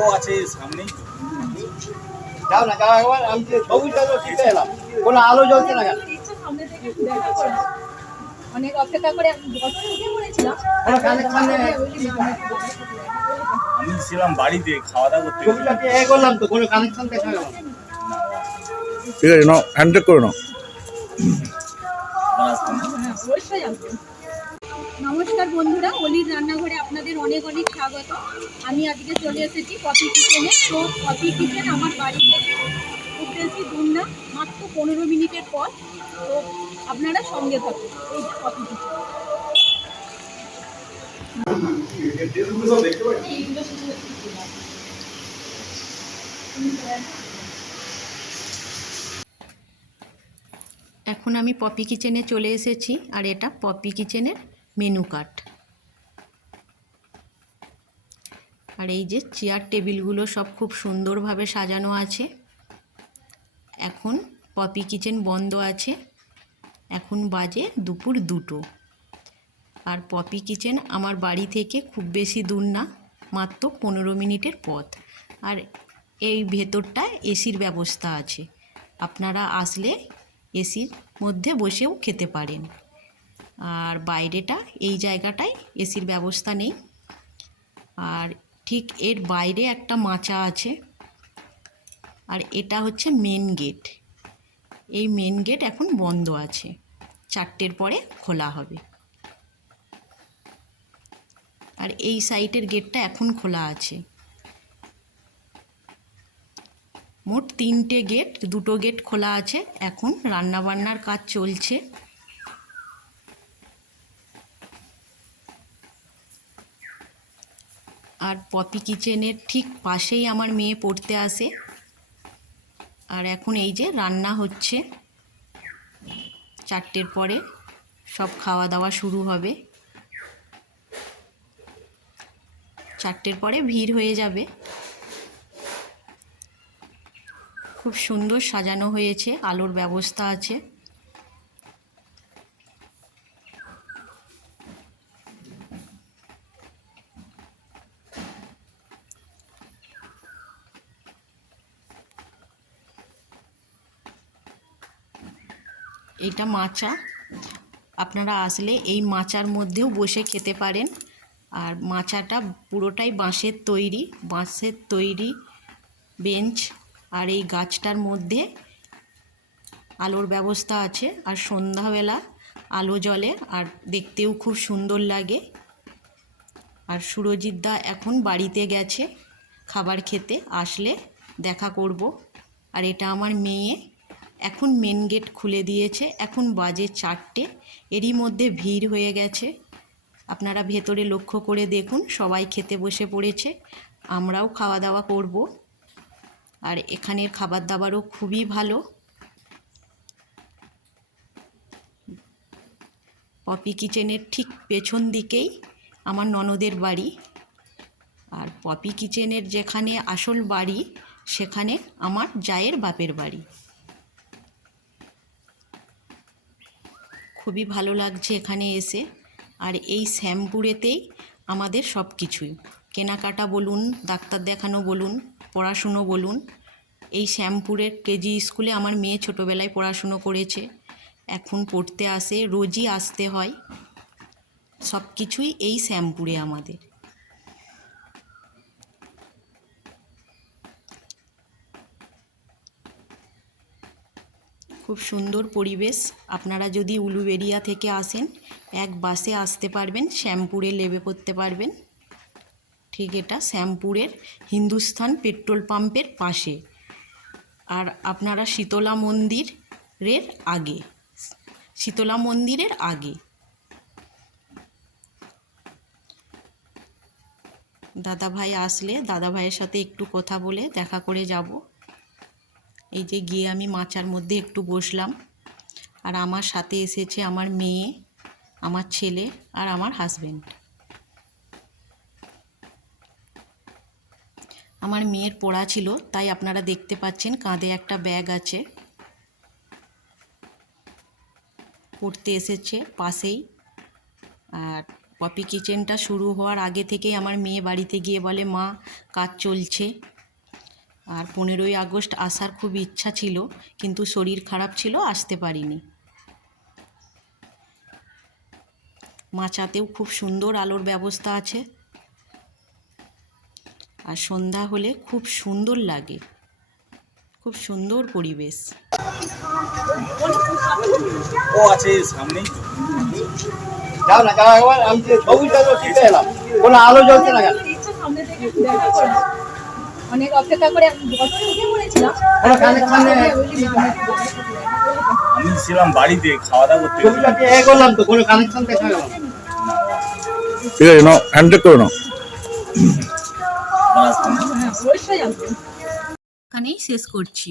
ও আছে সামনেই যাও না যাও একবার আমি যে সবুজটা তো ঠিক এলাম কোনো আলো জ্বলছে না কেন ইচ্ছা সামনে থেকে একটু দেখা করে। অনেক অপেক্ষা করে আমি ছিলাম বাড়িতে খাওয়া দাওয়া করতে করলাম তো কোনো কানেকশন দেখা গেল ঠিক আছে নাও হ্যান্ডটেক করে নাও। হ্যাঁ, অবশ্যই। নমস্কার বন্ধুরা, অলির রান্নাঘরে আপনাদের অনেক অনেক স্বাগত। আমি আজকে চলে এসেছি কফি কিচেনে তো কফি কিচেন আমার বাড়ি থেকে খুব বেশি দূর না মাত্র পনেরো মিনিটের পর তো আপনারা সঙ্গে থাকুন এই কফি কিচেন এখন আমি পপি কিচেনে চলে এসেছি, আর এটা পপি কিচেনের মেনু কার্ড। আর এই যে চেয়ার টেবিলগুলো সব খুব সুন্দরভাবে সাজানো আছে। এখন পপি কিচেন বন্ধ আছে। এখন বাজে দুপুর দুটো। আর পপি কিচেন আমার বাড়ি থেকে খুব বেশি দূর না, মাত্র পনেরো মিনিটের পথ। আর এই ভেতরটায় এসির ব্যবস্থা আছে। আপনারা আসলে এসির মধ্যে বসেও খেতে পারেন। আর বাইরেটা, এই জায়গাটায় এসির ব্যবস্থা নেই। আর ঠিক এর বাইরে একটা মাচা আছে। আর এটা হচ্ছে মেন গেট এই মেন গেট এখন বন্ধ আছে। চারটের পরে খোলা হবে। আর এই সাইটের গেটটা এখন খোলা আছে। মোট তিনটে গেট দুটো গেট খোলা আছে। এখন রান্নাবান্নার কাজ চলছে। আর পপি কিচেনের ঠিক পাশেই আমার মেয়ে পড়তে আসে। আর এখন এই যে রান্না হচ্ছে। চারটের পরে সব খাওয়া দাওয়া শুরু হবে। চারটের পরে ভিড় হয়ে যাবে। খুব সুন্দর সাজানো হয়েছে, আলোর ব্যবস্থা আছে। এইটা মাচা। আপনারা আসলে এই মাচার মধ্যেও বসে খেতে পারেন। আর মাচাটা পুরোটাই বাঁশের তৈরি বাঁশের তৈরি বেঞ্চ। আর এই গাছটার মধ্যে আলোর ব্যবস্থা আছে। আর সন্ধ্যাবেলা আলো জ্বলে আর দেখতেও খুব সুন্দর লাগে। আর সুরজিৎ দা এখন বাড়িতে গেছে খাবার খেতে। আসলে দেখা করব। আর এটা আমার মেয়ে। এখন মেন গেট খুলে দিয়েছে। এখন বাজে চারটে। এরই মধ্যে ভিড় হয়ে গেছে। আপনারা ভেতরে লক্ষ্য করে দেখুন, সবাই খেতে বসে পড়েছে। আমরাও খাওয়া দাওয়া করব। আর এখানের খাবার দাবারও খুবই ভালো। পপি কিচেনের ঠিক পেছন দিকেই আমার ননদের বাড়ি। আর পপি কিচেনের যেখানে আসল বাড়ি, সেখানে আমার জায়ের বাপের বাড়ি। খুবই ভালো লাগছে এখানে এসে। আর এই শ্যামপুরেতেই আমাদের সব কিছুই কেনাকাটা বলুন, ডাক্তার দেখানো বলুন, পড়াশুনো বলুন। এই শ্যামপুরের কেজি স্কুলে আমার মেয়ে ছোটোবেলায় পড়াশুনো করেছে। এখন পড়তে আসে, রোজই আসতে হয়। সব কিছুই এই শ্যামপুরে আমাদের। খুব সুন্দর পরিবেশ। আপনারা যদি উলুবেরিয়া থেকে আসেন, এক বাসে আসতে পারবেন, শ্যামপুরে লেবে পড়তে পারবেন। ঠিক এটা, শ্যামপুরের হিন্দুস্থান পেট্রোল পাম্পের পাশে। আর আপনারা শীতলা মন্দিরের আগে, শীতলা মন্দিরের আগে। দাদা ভাই আসলে দাদা ভাইয়ের সাথে একটু কথা বলে দেখা করে যাব। এই যে গিয়ে আমি মাচার মধ্যে একটু বসলাম। আর আমার সাথে এসেছে আমার মেয়ে, আমার ছেলে আর আমার হাজবেন্ড আমার মেয়ের পড়া ছিল, তাই আপনারা দেখতে পাচ্ছেন কাঁধে একটা ব্যাগ আছে। পড়তে এসেছে পাশেই। আর পপি কিচেনটা শুরু হওয়ার আগে থেকেই আমার মেয়ে বাড়িতে গিয়ে বলে, মা, কাজ চলছে। আর পনেরোই আগস্ট আসার খুব ইচ্ছা ছিল, কিন্তু শরীর খারাপ ছিল, আসতে পারিনি। মাচাতেও খুব সুন্দর আলোর ব্যবস্থা আছে। আর সন্ধ্যা হলে খুব সুন্দর লাগে। খুব সুন্দর পরিবেশ। আলো জ্বলছে না অনেক অপেক্ষা করে উঠে পড়েছিলাম। কোনো কানেকশন নেই আমি ছিলাম বাড়িতে খাওয়া দাওয়া করতে করলাম তো কোনো কানেকশন দেখা গেল। ঠিক আছে নাও করে নাও। হ্যাঁ এখানেই শেষ করছি।